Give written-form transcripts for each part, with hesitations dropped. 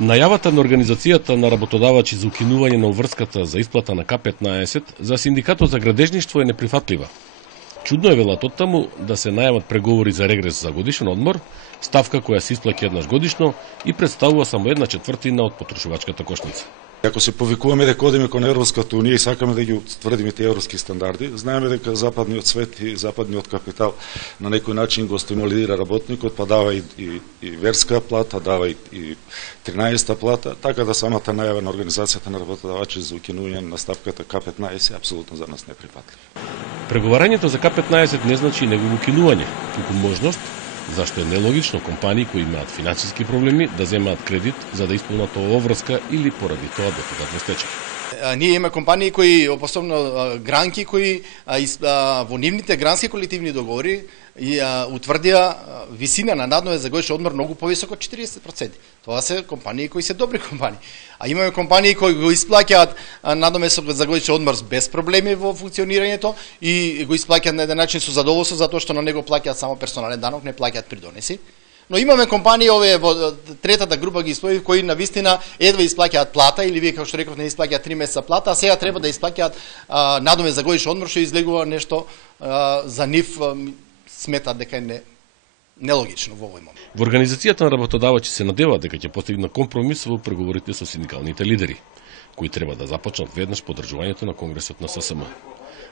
Најавата на Организацијата на работодавачи за укинување на уврската за исплата на К15 за Синдикатот за градежништво е неприфатлива. Чудно е, велат оттаму, да се најават преговори за регрес за годишен одмор, ставка која се исплаќа еднаш годишно и представува само 1/4 од потрошувачката кошница. Ако се повикуваме дека одиме кон Европската унија и сакаме да ги утврдиме тие европски стандарди, знаеме дека западниот свет и западниот капитал на некој начин го стимулира работникот, па дава и верска плата, дава и 13-та плата, така да самата најава на Организацијата на работодавачи за укинување на ставката К15 е апсолутно за нас неприфатлив. Преговарањето за К15 не значи негово укинување, туку можност, зашто е нелогично компании кои имаат финансиски проблеми да земаат кредит за да исполнат оваа обврска или поради тоа да подат во стечај. Ние имаме компании кои, посебно гранки, кои во нивните грански колективни договори утврдија висина на наднове за годишен одмор многу повисоко од 40%. Тоа се компании кои се добри компании. А имаме компании кои го исплаќаат надомесок за годишен одмор без проблеми во функционирањето и го исплаќаат на еден начин со задоволство затоа што на него плаќаат само персонален данок, не плаќаат придонеси. Но имаме компании овие во третата група ги исплаќаат кои навистина едва исплаќаат плата или вие како што реков не исплаќаат 3 месеца плата, а сега треба да исплаќаат надоме за годишен одмор што излегува нешто за нив сметат дека е нелогично во овој момент. Во Организацијата на работодавачи се надеваат дека ќе постигнат компромис во преговорите со синдикалните лидери, кои треба да започнат веднаш по одржувањето на Конгресот на ССМ.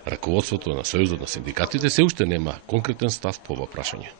Раководството на Сојузот на синдикатите се уште нема конкретен став по ова прашање.